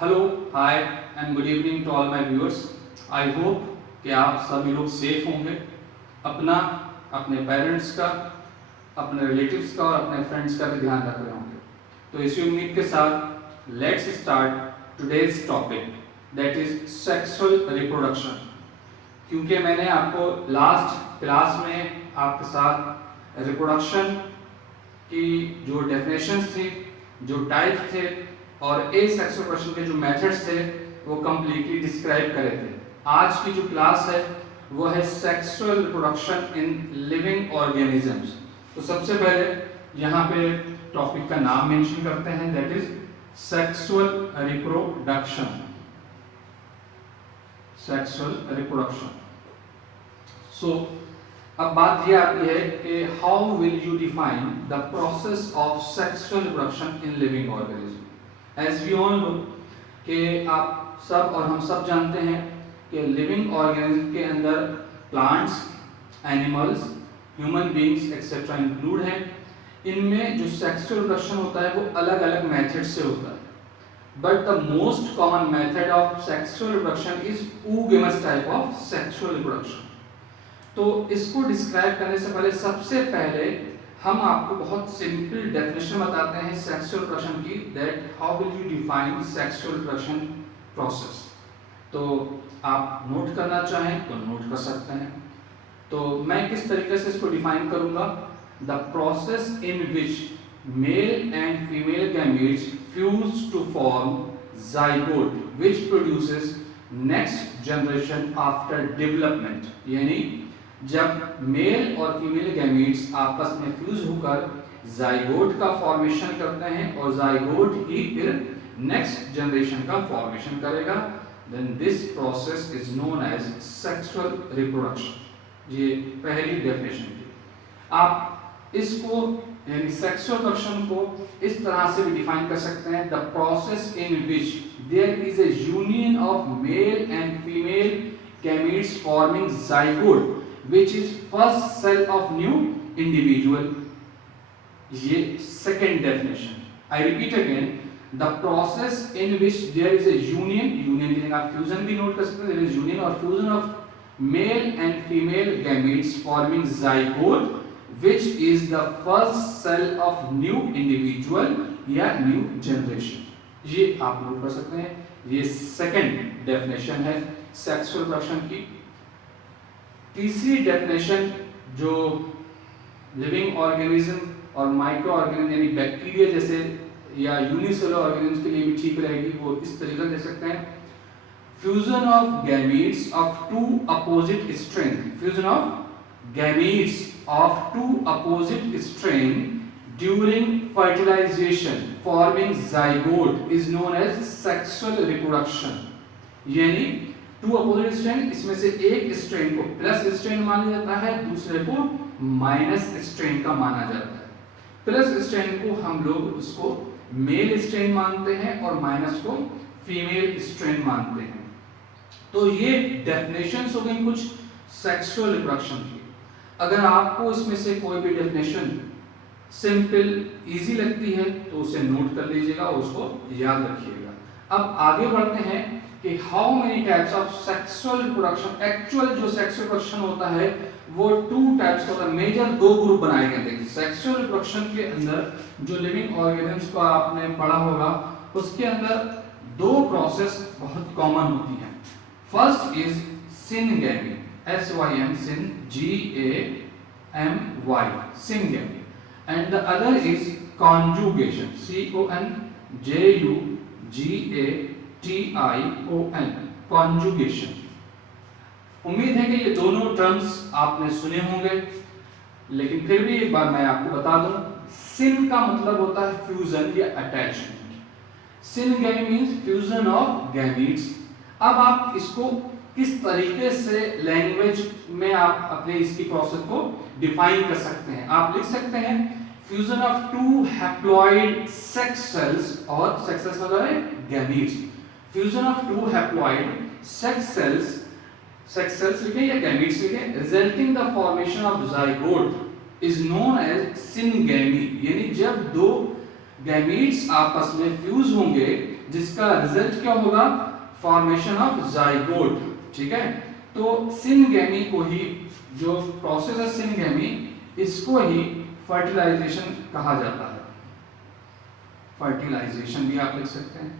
Hello, hi and good evening to all my viewers. I hope कि आप सभी लोग सेफ होंगे। अपना, अपने पेरेंट्स का, अपने रिलेटिव्स का और अपने फ्रेंड्स का भी ध्यान रख रहे होंगे। तो इसी उम्मीद के साथ let's start today's topic, that is sexual reproduction. क्योंकि मैंने आपको लास्ट क्लास में आपके साथ रिप्रोडक्शन की जो डेफिनेशंस थी, जो टाइप्स थे और सेक्सुअल रिप्रोडक्शन के जो मेथड्स थे वो कंप्लीटली डिस्क्राइब करे थे। आज की जो क्लास है वो है sexual reproduction in living organisms. तो सबसे पहले यहाँ पे टॉपिक का नाम मेंशन करते हैं, that is sexual reproduction. Sexual reproduction. So अब बात ये आती है कि how will you define the process of sexual reproduction in living organism. As we all know कि आप सब और हम सब जानते हैं कि लिविंग ऑर्गेनिज्म के अंदर plants, animals, human beings etcetera include है। इनमें जो सेक्सुअल रिप्रोडक्शन होता है वो अलग अलग मेथड से होता है, but the most common method of sexual reproduction is oogamous type of sexual reproduction. तो इसको डिस्क्राइब करने से पहले सबसे पहले हम आपको बहुत सिंपल डेफिनेशन बताते हैं सेक्सुअल रिप्रोडक्शन की, that how will you define sexual reproduction process. तो आप नोट करना चाहें तो नोट कर सकते हैं। तो मैं किस तरीके से इसको डिफाइन करूंगा, the process in which male and female gametes fuse to form zygote which produces next generation after development. यानी जब मेल और फीमेल गैमीट्स आपस में फ्यूज होकर जाइगोट का फॉर्मेशन करते हैं और जाइगोट ही फिर नेक्स्ट जनरेशन का फॉर्मेशन करेगा, then this process is known as sexual reproduction. ये पहली डेफिनेशन थी। आप इसको यानी सेक्सुअल रिप्रोडक्शन को इस तरह से भी डिफाइन कर सकते हैं, the process in which there is a union of male and female gametes forming zygote which is first cell of new individual। ये second definition। I repeat again, the process in which there is a union के लिए आप fusion भी note कर सकते हैं, there is union or fusion of male and female gametes forming zygote which is the first cell of new individual या new generation। ये आप नोट कर सकते हैं। ये second definition है sexual reproduction की। तीसरी डेफिनेशन जो लिविंग ऑर्गेनिज्म और माइक्रो ऑर्गेनिज्म यानी बैक्टीरिया जैसे या यूनिसेलुलर ऑर्गेनिज्म के लिए भी ठीक रहेगी, वो इस तरीके से दे सकते हैं, fusion of gametes of two opposite strain. Fusion of gametes of two opposite strain during fertilisation forming zygote is known as sexual reproduction. यानी टू अपोजिट स्ट्रेन, इसमें से एक स्ट्रेन को प्लस स्ट्रेन माना जाता है, दूसरे को माइनस स्ट्रेन का माना जाता है। प्लस स्ट्रेन को हम लोग उसको मेल स्ट्रेन मानते हैं और माइनस को फीमेल स्ट्रेन मानते हैं। तो ये डेफिनेशंस हो गई कुछ सेक्सुअल रिप्रोडक्शन की। अगर आपको इसमें से कोई भी डेफिनेशन सिंपल इजी लगती है तो उसे नोट कर लीजिएगा, उसको याद रखिएगा। अब आगे बढ़ते हैं कि how many types of sexual reproduction. Actual जो सेक्सुअल रिप्रोडक्शन होता है वो टू टाइप्स का होता है। मेजर दो ग्रुप बनाए गए। देखिए सेक्सुअल रिप्रोडक्शन के अंदर जो लिविंग ऑर्गेनिज्म्स को आपने पढ़ा होगा उसके अंदर दो प्रोसेस बहुत कॉमन होती हैं। First is syngamy, SYN, syn GAMY, syngamy, and the other is conjugation, CONJUGATION, conjugation. उम्मीद है कि ये दोनों टर्म्स आपने सुने होंगे, लेकिन फिर भी एक बार मैं आपको बता दूं, सिन का मतलब होता है फ्यूजन या attachment. Syngamy means fusion of gametes. अब आप इसको किस तरीके से लैंग्वेज में आप अपने इसकी प्रोसेस को डिफाइन कर सकते हैं। आप लिख सकते हैं fusion of two haploid sex cells, और सेक्स सेल्स मतलब है gametes. Fusion of two haploid sex cells लिखें या गैमीट्स लिखें, resulting the formation of zygote is known as syngamy. यानी जब दो गैमीट्स आपस में फ्यूज होंगे जिसका रिजल्ट क्या होगा, फॉर्मेशन ऑफ जाइगोट। ठीक है, तो सिनगेमी को ही, जो प्रोसेस है सिनगेमी, इसको ही फर्टिलाइजेशन कहा जाता है। फर्टिलाइजेशन भी आप लिख सकते हैं,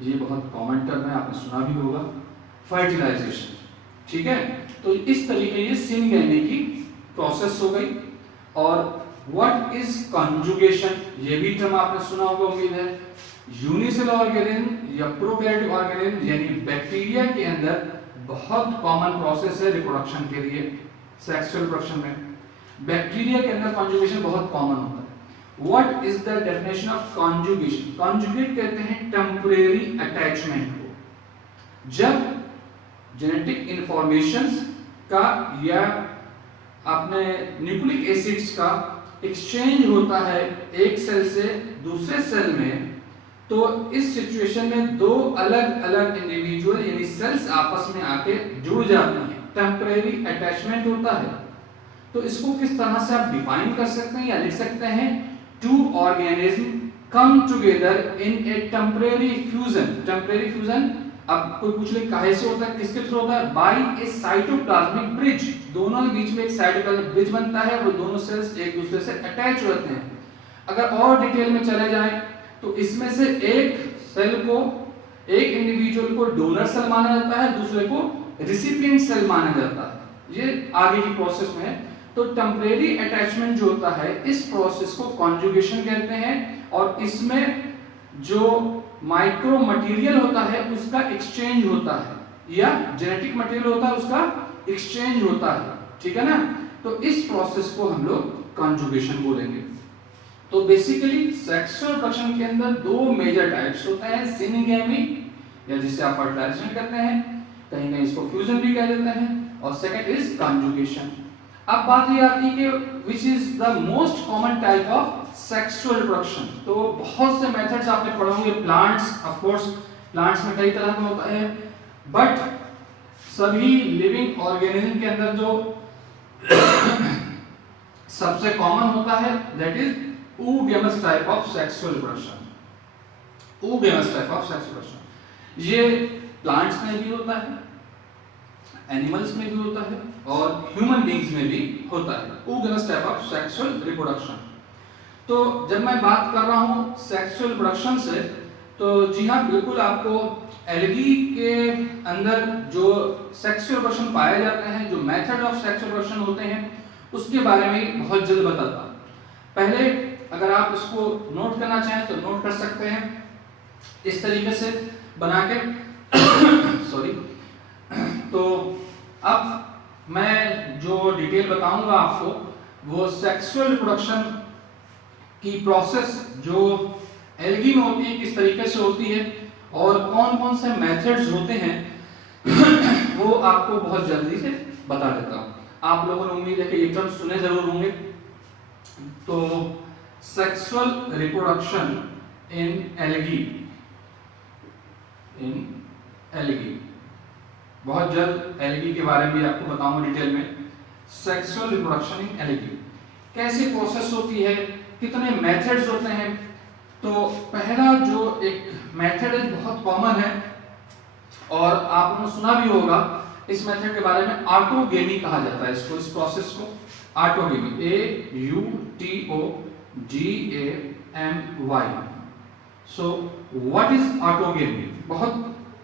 ये बहुत कॉमन टर्म है, आपने सुना भी होगा, फर्टिलाइजेशन। ठीक है, तो इस तरीके ये सिनगेमी की प्रोसेस हो गई। और व्हाट इज कॉन्जुगेशन, ये भी टर्म आपने सुना होगा उम्मीद है। यूनिसेलुलर ऑर्गेनिज्म या प्रोकैरियोटिक ऑर्गेनिज्म यानी बैक्टीरिया के अंदर बहुत कॉमन प्रोसेस है रिप्रोडक्शन के लिए, सेक्सुअल रिप्रोडक्शन में। बैक्टीरिया के अंदर कॉन्जुगेशन बहुत कॉमन होता है। What is the definition of conjugation? Conjugate कहते हैं टेम्परेरी अटैचमेंट को। जब जेनेटिक इंफॉर्मेशंस का या अपने न्यूक्लिक एसिड्स का एक्सचेंज होता है एक सेल से दूसरे सेल में, तो इस सिचुएशन में दो अलग अलग इंडिविजुअल यानी सेल्स आपस में आके जुड़ जाती हैं, टेम्परेरी अटैचमेंट होता है। तो इसको किस तरह से आप डिफाइन कर सकते हैं या लिख सकते हैं, two organism come together in a temporary fusion. Temporary fusion, अब कोई पूछ ले काहे से होता है, किसके थ्रू होता है, बाय ए साइटोप्लाज्मिक ब्रिज। दोनों के बीच में एक साइटोप्लाज्मिक ब्रिज बनता है, वो दोनों सेल्स एक दूसरे से अटैच होते हैं। अगर और डिटेल में चले जाएं तो इसमें से एक सेल को, एक इंडिविजुअल को डोनर सेल माना जाता है, दूसरे को रिसिपिएंट सेल माना जाता है। ये आगे की प्रोसेस में है। तो टेम्परेरी अटैचमेंट जो होता है, इस प्रोसेस को कॉन्जुगेशन कहते हैं। और इसमें जो माइक्रो मटेरियल होता है उसका एक्सचेंज होता है, या जेनेटिक मटेरियल होता है उसका एक्सचेंज होता है। ठीक है ना, तो इस प्रोसेस को हम लोग कॉन्जुगेशन बोलेंगे। तो बेसिकली सेक्सुअल रिप्रोडक्शन के अंदर दो मेजर टाइप्स होते हैं, सिनगेमी या जिसे आप फर्टिलाइजेशन कहते हैं, कहीं कहीं इसको फ्यूजन भी कह देते हैं, और सेकंड इज कॉन्जुगेशन। अब बात ये आती है कि which is the most common type of sexual reproduction. तो बहुत से मेथड्स आपने पढ़े होंगे, प्लांट्स, ऑफ कोर्स प्लांट्स में कई तरह का होता है, बट सभी लिविंग ऑर्गेनिज्म के अंदर जो सबसे कॉमन होता है that is oogamous type of sexual reproduction. oogamous type of sexual reproduction ये प्लांट्स में भी होता है, एनिमल्स में भी होता है, और ह्यूमन बीइंग्स में भी होता है, oogamous type of sexual reproduction. तो जब मैं बात कर रहा हूं सेक्सुअल रिप्रोडक्शन से, तो जी हाँ, बिल्कुल आपको एल्गी के अंदर जो सेक्सुअल रिप्रोडक्शन पाए जाते हैं, जो मेथड ऑफ सेक्सुअल रिप्रोडक्शन होते हैं, उसके बारे में बहुत जल्द बताता हूं। पहले अगर आप इसको नोट करना चाहें तो नोट कर सकते हैं इस तरीके से बना के सॉरी। तो अब मैं जो डिटेल बताऊंगा आपको, वो सेक्सुअल रिप्रोडक्शन की प्रोसेस जो एल्गी में होती है किस तरीके से होती है, और कौन कौन से मेथड्स होते हैं वो आपको बहुत जल्दी से बता देता हूं। आप लोगों ने उम्मीद है कि ये टर्म सुने जरूर होंगे। तो सेक्सुअल रिप्रोडक्शन इन एल्गी, बहुत जल्द एल्गी के बारे में भी आपको बताऊंगा डिटेल में। सेक्सुअल रिप्रोडक्शन इन एल्गी कैसे प्रोसेस होती है, कितने मेथड्स होते हैं। तो पहला जो एक मेथड है बहुत कॉमन है, और आपने सुना भी होगा, इस मेथड के बारे में ऑटोगेमी कहा जाता है इसको, इस प्रोसेस को autogamy, AUTOGAMY। So what is autogamy? बहुत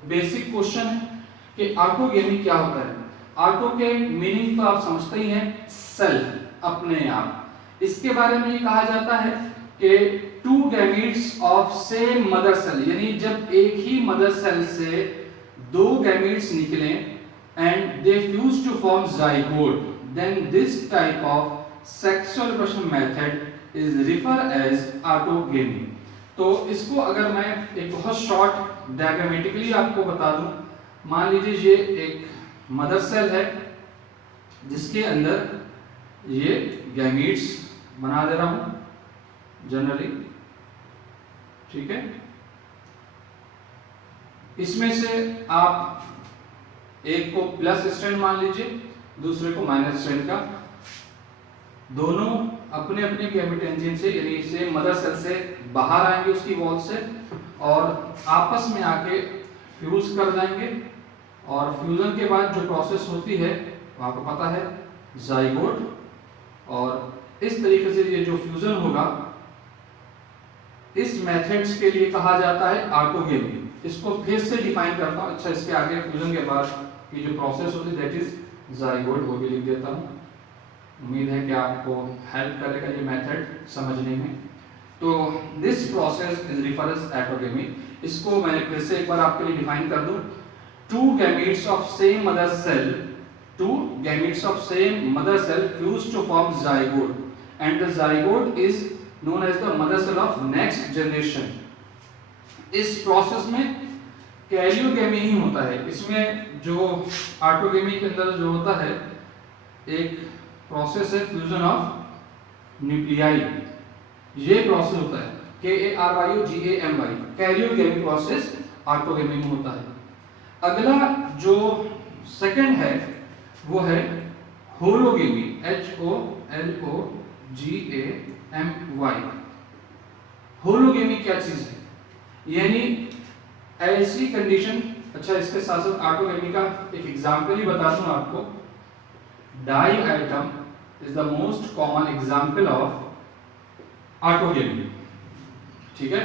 बेसिक क्वेश्चन है कि ऑटोगेमी क्या होता है। ऑटो के मीनिंग तो आप समझते ही हैं, सेल्फ, अपने आप। इसके बारे में ये कहा जाता है कि two gametes of same mother cell, यानी जब एक ही मदर सेल से दो गैमीट्स निकले and they fuse to form zygote, then this type of sexual reproduction method is referred as autogamy। तो इसको अगर मैं एक बहुत शॉर्ट डायग्रामेटिकली आपको बता दूं, मान लीजिए ये एक मदर सेल है जिसके अंदर ये गैमीट्स बना दे रहा हूं जनरली, ठीक है। इसमें से आप एक को प्लस स्ट्रैंड मान लीजिए, दूसरे को माइनस स्ट्रैंड का, दोनों अपने अपने गैमेट एंजिन से यानी से मदर सेल से बाहर आएंगे उसकी वॉल से, और आपस में आके फ्यूज कर जाएंगे, और फ्यूजन के बाद जो प्रोसेस होती है वो आपको पता है जाइगोट, और इस तरीके से ये जो फ्यूजन होगा इस मेथड्स के लिए कहा जाता है ऑटोगेमी। इसको फिर से डिफाइन करता हूं। अच्छा, इसके आगे फ्यूजन के बाद की जो प्रोसेस होती है दैट इज जाइगोट, वो भी लिख देता हूं। उम्मीद है कि आपको हेल्प करेगा ये मेथड समझने में। तो this process is referred as autogamy. इसको मैं फिर से एक बार आपके लिए डिफाइन कर दूं। Two gametes of same mother cell fuse to form zygote, and the zygote is known as the mother cell of next generation. इस प्रोसेस में कैरियोगेमी ही होता है। इसमें जो ऑटोगेमी के अंदर जो होता है एक प्रोसेस है फ्यूजन ऑफ न्यूक्लियाई, ये प्रोसेस होता है KARYOGAMY, कैरियोगेमी प्रोसेस ऑटोगेमी में होता है। अगला जो सेकंड है वो है होलोगेमी, HOLOGAMY। होलोगेमी क्या चीज है? यानी ऐसी कंडीशन। अच्छा, इसके साथ साथ ऑटोगेमी का एक एग्जांपल ही बता दूं आपको। Diatom is the most common example of autogamy. ठीक है,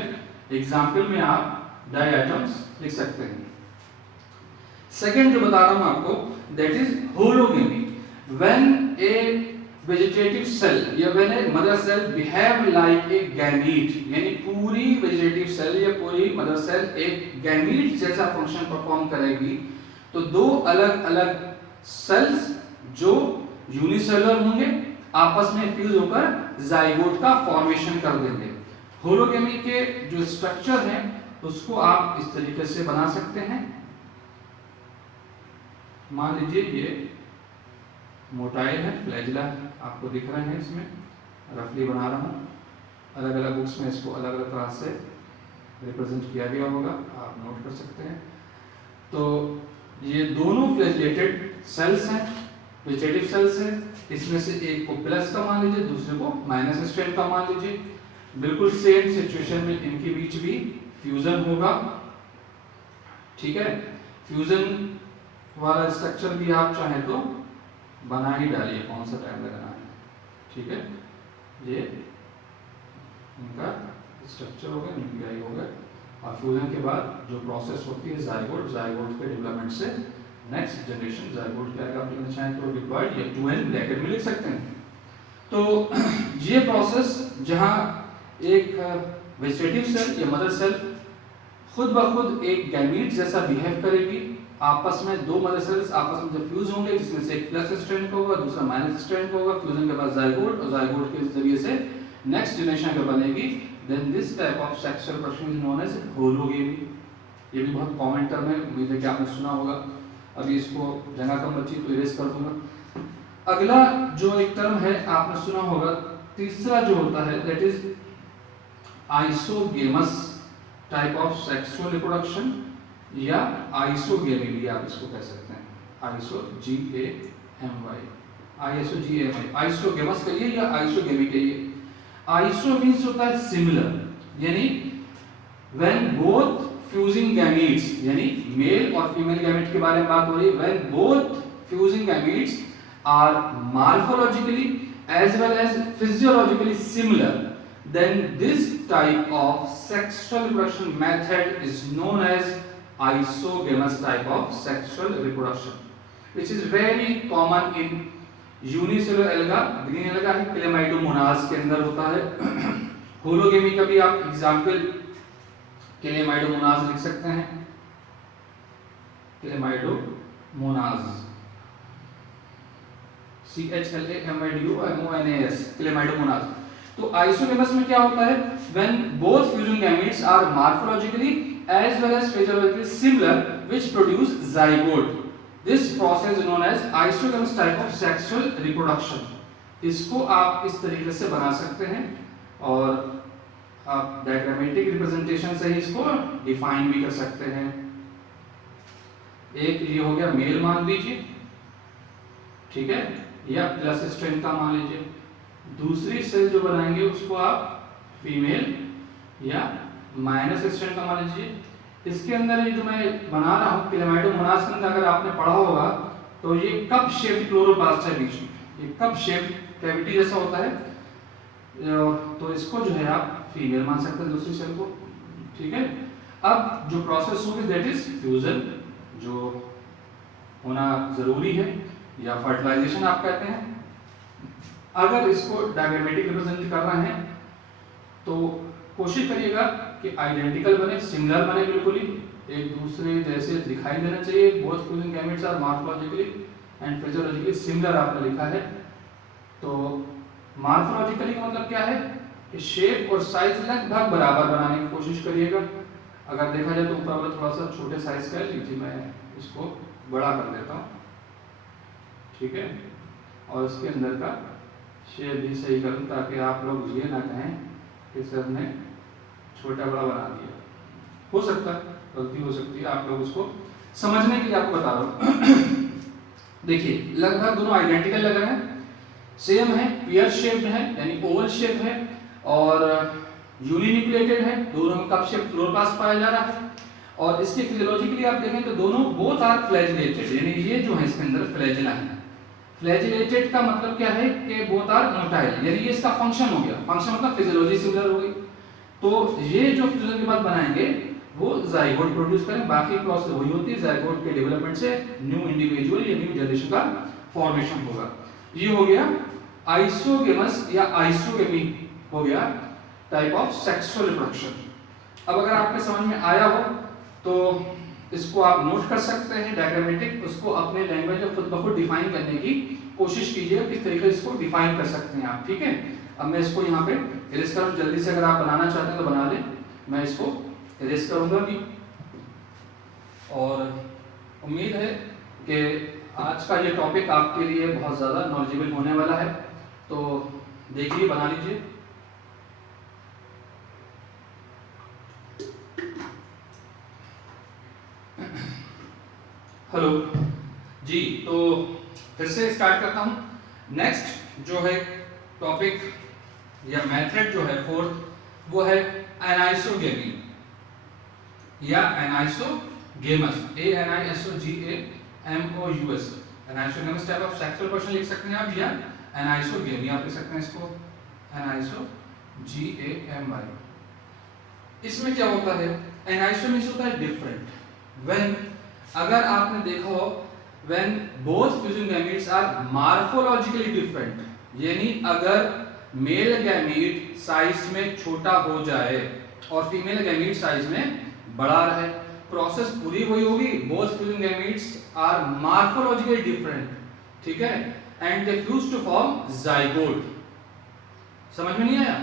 एग्जांपल में आप डाई आइटम्स लिख सकते हैं। सेकेंड जो बता रहा हूं आपको that is hologamy. When a vegetative cell या when a mother cell behave like a gamete, यानी पूरी वेजिटेटिव सेल या पूरी मदर सेल एक गैमीट जैसा फंक्शन परफॉर्म करेगी, तो दो अलग अलग सेल्स जो यूनिसेलुलर होंगे आपस में फ्यूज होकर जाइगोट का फॉर्मेशन कर देंगे। होलोगेमी के जो स्ट्रक्चर है उसको आप इस तरीके से बना सकते हैं। मान लीजिए ये मोटाइल है, फ्लैजिला आपको दिख रहे हैं, इसमें रफली बना रहा हूँ। अलग अलग बुक्स में इसको अलग अलग तरह से रिप्रेजेंट किया गया होगा, आप नोट कर सकते हैं। तो ये दोनों फ्लैजिलेटेड सेल्स हैं, वेजिटेटिव सेल्स हैं। इसमें से एक को प्लस का मान लीजिए, दूसरे को माइनस स्ट्रैंड का मान लीजिए। बिल्कुल सेम सिचुएशन में इनके बीच भी फ्यूजन होगा। ठीक है, फ्यूजन वाला स्ट्रक्चर भी आप चाहे तो बना ही डालिए, कौन सा टाइम लगाना है। ठीक है, ये इनका स्ट्रक्चर हो गया, न्यूक्लियाई हो गया, और फ्यूजन के बाद जो प्रोसेस होती है जाइगोट, जाइगोट के डेवलपमेंट से नेक्स्ट जनरेशन जाइगोट क्या आप लिखना चाहें तो डिप्लॉयड या 2n ब्रैकेट में लिख सकते हैं। तो ये प्रोसेस जहां एक वेजिटेटिव सेल या मदर सेल खुद ब खुद एक गैमीट जैसा बिहेव करेगी, आपस में दो मदर सेल्स आपस में जब फ्यूज होंगे, जिसमें से एक प्लस स्ट्रैंड का होगा, दूसरा माइनस स्ट्रैंड का होगा, फ्यूजन के बाद जाइगोट, और जाइगोट के जरिए से नेक्स्ट जनरेशन का बनेगी, then this type of sexual reproduction is known as hologamy. ये भी बहुत कॉमन टर्म है, उम्मीद है कि आपने सुना होगा। अभी इसको जगह कम बची तो इरेज कर दूंगा। अगला जो एक टर्म है आपने सुना होगा, तीसरा जो होता है that is isogamous type of sexual reproduction, या आइसोगेमी भी आप इसको कह सकते हैं। आइसोजीएएमवाई, आइसोगेमस कहिए या आइसोगेमी कहिए। आइसो मींस होता है सिमिलर, यानी व्हेन बोथ फ्यूजिंग गैमीट्स, यानी मेल और फीमेल गैमीट के बारे में बात हो रही है, when both fusing gametes are morphologically as well as physiologically similar, then this type of sexual reproduction method is known as isogamous type of sexual reproduction, which is very common in unicellular alga, green alga है, Chlamydomonas के अंदर होता है। होलोगेमी का भी आप example Chlamydomonas लिख सकते हैं। Chlamydomonas, CHLAMYDOMONAS, Chlamydomonas। तो आइसोगेमस में क्या होता है, when both fusing gametes are morphologically as well as physiologically similar which produce zygote, this process is known as isogamous type of sexual reproduction। इसको आप इस तरीके से बना सकते हैं, और आप डायग्रामेटिक रिप्रेजेंटेशन से ही इसको डिफाइन भी कर सकते हैं। एक ये हो गया मेल मान लीजिए, ठीक है, या प्लस स्ट्रैंड का मान लीजिए। दूसरी सेल जो बनाएंगे उसको आप फीमेल या माइनस स्टैंड का मान लीजिए। इसके अंदर ये जो मैं बना रहा हूँ क्लेमाइडोमोनास के अंदर अगर आपने पढ़ा होगा तो ये कप शेप क्लोरोप्लास्ट है बीच में, ये कप शेप कैविटी जैसा होता है, तो इसको जो है आप फीमेल मान सकते हैं दूसरी सेल को, ठीक है। अब जो प्रोसेस होगी दैट इज फ्यूजन, जो होना जरूरी है या फर्टिलाइजेशन आप कहते हैं। अगर इसको डायग्रामेटिक रिप्रेजेंट कर रहे हैं तो कोशिश करिएगा कि आइडेंटिकल बने, सिमिलर बने, बिल्कुल ही एक दूसरे जैसे दिखाई देना चाहिए। Both fusion gametes are morphologically and physiologically similar आपने लिखा है। तो मॉर्फोलॉजिकली का मतलब क्या है कि शेप और साइज लगभग बराबर बनाने की कोशिश करिएगा। अगर देखा जाए तो ऊपर वाला थोड़ा सा छोटे साइज का है, लीजिए मैं इसको बड़ा कर देता हूँ, ठीक है, और इसके अंदर का शेप भी सही करूँ ताकि आप लोग ये ना कहें कि सर ने छोटा बड़ा बना दिया। हो सकता है गलती हो सकती है, आप लोग उसको समझने के लिए आपको बता रहा हूँ। देखिए लगभग दोनों आइडेंटिकल लग रहे हैं, सेम है, पेयर शेप्ड है यानी ओवल शेप है और यूनिन्यूक्लिएटेड है, दोनों में कप शेप क्लोरोप्लास्ट पाया जा रहा है। और इसके फिजियोलॉजिकली आप देखें तो दोनों बोथ आर फ्लैजिलेटेड, यानी ये जो है इसके अंदर फ्लैजिला है। फ्लैजिलेटेड का मतलब क्या है कि बोथ आर मोटाइल, यानी ये इसका फंक्शन हो गया, फंक्शन मतलब फिजियोलॉजी सिमिलर हो गई। तो ये जो फ्यूजन के बाद बनाएंगे वो जाइगोट प्रोड्यूस करें, बाकी प्रोसेस वही होती है, जाइगोट के डेवलपमेंट से न्यू इंडिविजुअल या न्यू जनरेशन का फॉर्मेशन होगा। ये हो गया आइसोगेमस या आइसोगेमी, हो गया टाइप ऑफ सेक्सुअल रिप्रोडक्शन। अब अगर आपके समझ में आया हो तो इसको आप नोट कर सकते हैं डायग्रामेटिक, उसको अपने लैंग्वेज में खुद ब खुद डिफाइन करने की कोशिश कीजिए, किस तरीके से इसको डिफाइन कर सकते हैं आप, ठीक है। अब मैं इसको यहाँ पे इरेज करूँ, जल्दी से अगर आप बनाना चाहते हैं तो बना लें, मैं इसको इरेज करूँगा भी। और उम्मीद है कि आज का ये टॉपिक आपके लिए बहुत ज़्यादा नॉलेजेबल होने वाला है, तो देखिए बना लीजिए। हेलो जी, तो फिर से स्टार्ट करता हूँ। नेक्स्ट जो है टॉपिक या मेथड जो है फोर्थ, वो है एनाइसोगेमी या anisogamous, ANISOGAMOUS। Anisogamous type of sexual person लिख सकते हैं आप, या एनाइसोगेमी आप लिख सकते हैं इसको, एनाइसोGAMI। इसमें क्या होता है, एनाइसो मींस होता है डिफरेंट। व्हेन, अगर आपने देखा हो, when both fusion gametes are morphologically different, यानी अगर मेल गैमीट साइज में छोटा हो जाए और फीमेल गैमीट साइज में बड़ा रहे, प्रोसेस पूरी वही होगी, both fusion gametes are morphologically different, ठीक है, and they fuse to form zygote. समझ में नहीं आया?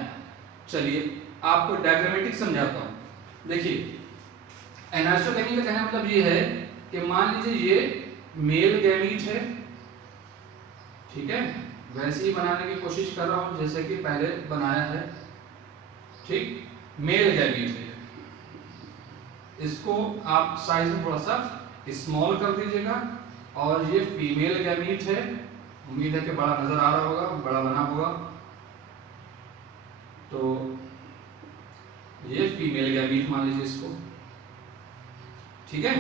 चलिए आपको डायग्रामेटिक समझाता हूं। देखिए एनाइसोगेमी का कहने का मतलब ये है कि मान लीजिए ये मेल गैमीट है, ठीक है, वैसे ही बनाने की कोशिश कर रहा हूं जैसे कि पहले बनाया है, ठीक, मेल गैमीट है, इसको आप साइज में थोड़ा सा स्मॉल कर दीजिएगा। और ये फीमेल गैमीट है, उम्मीद है कि बड़ा नजर आ रहा होगा, बड़ा बना होगा, तो ये फीमेल गैमीट मान लीजिए इसको, ठीक है।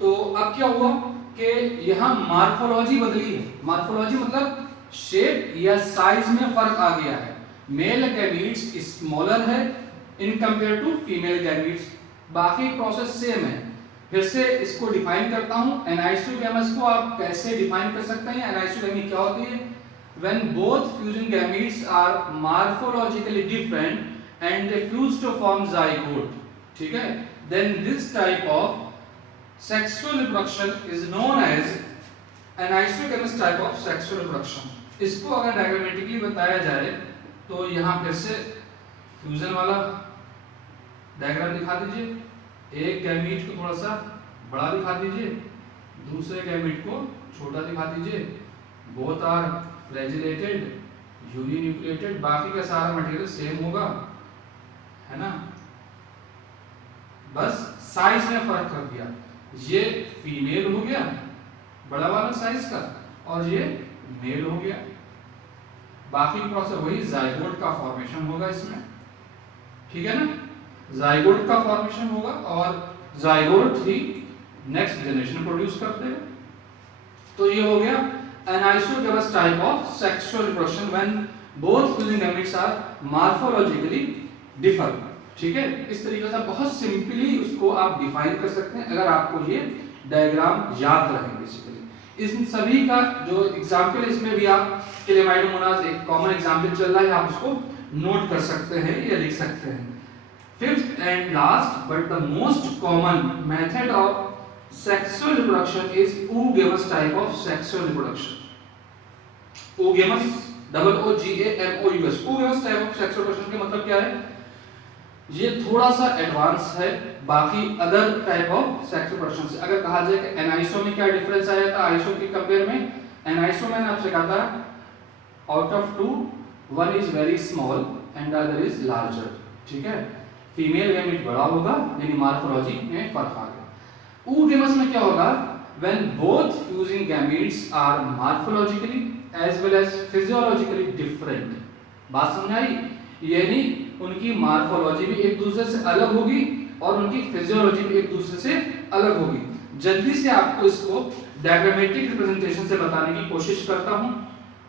तो अब क्या हुआ कि यहां मॉर्फोलॉजी बदली है, मॉर्फोलॉजी मतलब शेप या साइज में फर्क आ गया है। मेल गैमीट्स स्मॉलर है in compare to female gametes, बाकी प्रोसेस सेम है। फिर से इसको डिफाइन करता हूं, एनाइसोगेमस को आप कैसे डिफाइन कर सकते हैं। एनाइसोगेमी क्या होती है, when both fusion gametes are morphologically different and they fuse to form zygote, ठीक है, then this type of sexual reproduction is known as anisogamous type of sexual reproduction। इसको अगर डायग्रामेटिकली बताया जाए तो यहाँ फिर से फ्यूजन वाला डायग्राम दिखा दीजिए, एक गैमीट को थोड़ा सा बड़ा दिखा दीजिए, दूसरे गैमीट को छोटा दिखा दीजिए, बोथ आर फ्लैजिलेटेड, यूनिन्यूक्लिएटेड, बाकी का सारा मटेरियल सेम होगा, है ना, बस साइज में फर्क कर दिया। ये फीमेल हो गया बड़ा वाला साइज का और ये मेल हो गया, बाकी प्रोसेस वही, जाइगोट का फॉर्मेशन होगा इसमें, ठीक है ना। जाइगोट का फॉर्मेशन होगा और जाइगोट ही नेक्स्ट जनरेशन प्रोड्यूस करते हैं। तो ये हो गया anisogamous type of sexual reproduction when both fusing gametes are morphologically differ. ठीक है, इस तरीके से बहुत सिंपली उसको आप डिफाइन कर सकते हैं अगर आपको ये डायग्राम याद रहे। बेसिकली इन सभी का जो एग्जांपल इसमें भी आप क्लेमाइडोमोनास एक कॉमन एग्जांपल चल रहा है, आप उसको नोट कर सकते हैं या लिख सकते हैं। Fifth and last but the most common method of sexual reproduction is oogamous type of sexual reproduction. oogamous OOGAMOUS oogamous type of sexual reproduction के मतलब क्या है? ये थोड़ा सा एडवांस है बाकी other type of sexual reproduction से। अगर कहा जाए कि एनाइसो में क्या डिफरेंस आया था आइसो के कंपेयर में, एनाइसो में आपसे कहा था out of two one is very small and the other is larger. ठीक है, फीमेल गैमेट बड़ा होगा यानी मॉर्फोलॉजी में फर्क आ गया। oogamous में क्या होगा? when both fusing gametes are morphologically as well as physiologically different। बात समझ आई? यानी उनकी मॉर्फोलॉजी भी एक दूसरे से अलग होगी और उनकी फिजियोलॉजी भी एक दूसरे से अलग होगी। जल्दी से आपको इसको डायग्रामेटिक रिप्रेजेंटेशन से बताने की कोशिश करता हूं।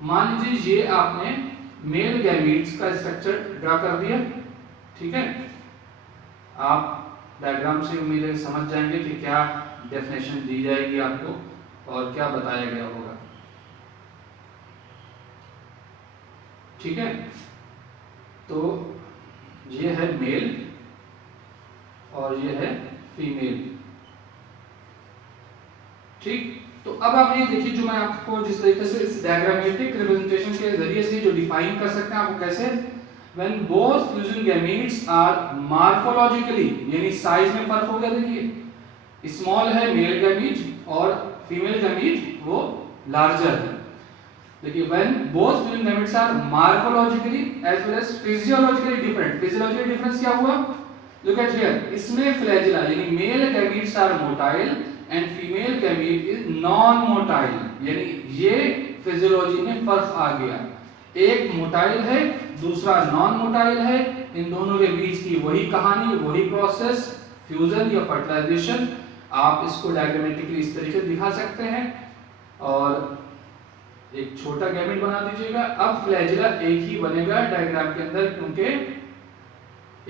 मान लीजिए ये आपने मेल गैमेट्स का स्ट्रक्चर ड्रा कर दिया। ठीक है, आप डायग्राम से उम्मीद है समझ जाएंगे कि क्या डेफिनेशन दी जाएगी आपको और क्या बताया गया होगा। ठीक है, तो ये है मेल और ये है फीमेल। ठीक, तो अब आप ये देखिए जो मैं आपको जिस तरीके से इस डायग्रामेटिक रिप्रेजेंटेशन के जरिए से जो डिफाइन कर सकते हैं आपको कैसे, when both fusion gametes are morphologically यानी साइज में फर्क हो गया। देखिए स्मॉल है मेल गैमेट और फीमेल गैमेट वो लार्जर है। देखिए when both fusion gametes are morphologically as well as physiologically different। physiologically difference क्या हुआ? look at here, इसमें फ्लैजिला यानी male gametes are motile and female gamete is non motile, यानी ये फिजियोलॉजी में फर्क आ गया। एक मोटाइल है दूसरा नॉन मोटाइल है, इन दोनों के बीच की वही कहानी वही प्रोसेस फ्यूजन या फर्टिलाइजेशन। आप इसको डायग्रामेटिकली इस तरीके से दिखा सकते हैं और एक छोटा गैमेट बना दीजिएगा। अब फ्लैजिला एक ही बनेगा डायग्राम के अंदर क्योंकि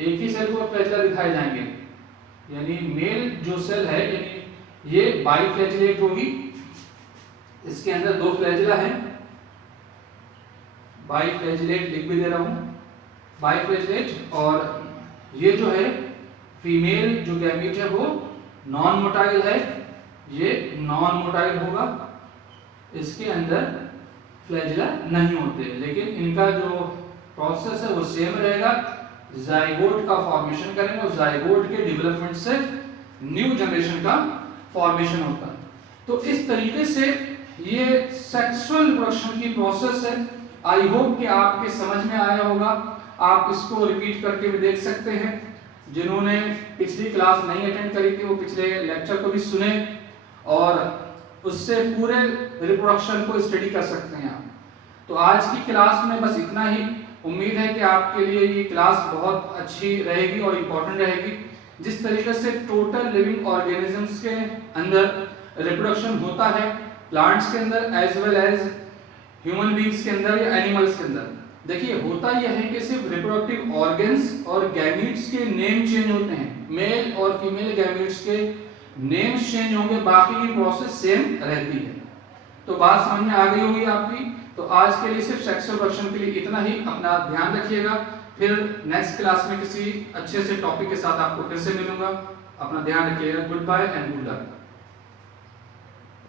एक ही सेल को फ्लैजिला दिखाए जाएंगे, यानी मेल जो सेल है यानी ये बाइफ्लैजिलेट होगी, इसके अंदर दो फ्लैजिला है, बाइफ्लैजिलेट लिख भी दे रहा हूं बाइफ्लैजिलेट, और ये जो है फीमेल जो गैमेट है वो नॉन मोटाइल है, ये नॉन मोटाइल होगा, इसके अंदर फ्लैजिला नहीं होते लेकिन इनका जो प्रोसेस है वो सेम रहेगा। जाइगोट का फॉर्मेशन करेंगे और जाइगोट के डेवलपमेंट से न्यू जनरेशन का फॉर्मेशन होता है। तो इस तरीके से ये सेक्सुअल रिप्रोडक्शन की प्रोसेस है। आई होप कि आपके समझ में आया होगा। आप इसको रिपीट करके भी देख सकते हैं। जिन्होंने पिछली क्लास नहीं अटेंड करी थी वो पिछले लेक्चर को भी सुने और उससे पूरे रिप्रोडक्शन को स्टडी कर सकते हैं आप। तो आज की क्लास में बस इतना ही। उम्मीद है कि आपके लिए ये क्लास बहुत अच्छी रहेगी और इम्पोर्टेंट रहेगी। जिस तरीके से टोटल लिविंग ऑर्गेनिजम्स के अंदर रिप्रोडक्शन होता है, प्लांट्स के अंदर as well as human beings के अंदर या एनिमल्स के अंदर, देखिए होता यह है कि सिर्फ रिप्रोडक्टिव ऑर्गन्स और गैमीट्स के नेम चेंज होते हैं। मेल और फीमेल गैमीट्स के नेम्स चेंज होंगे, बाकी की प्रोसेस सेम रहती है। तो बात समझ में आ गई होगी आपकी। तो आज के लिए सिर्फ सेक्सुअल रिप्रोडक्शन के लिए इतना ही। अपना ध्यान रखिएगा। फिर नेक्स्ट क्लास में किसी अच्छे से टॉपिक के साथ आपको फिर से मिलूंगा। अपना ध्यान रखिएगा। Goodbye and good luck.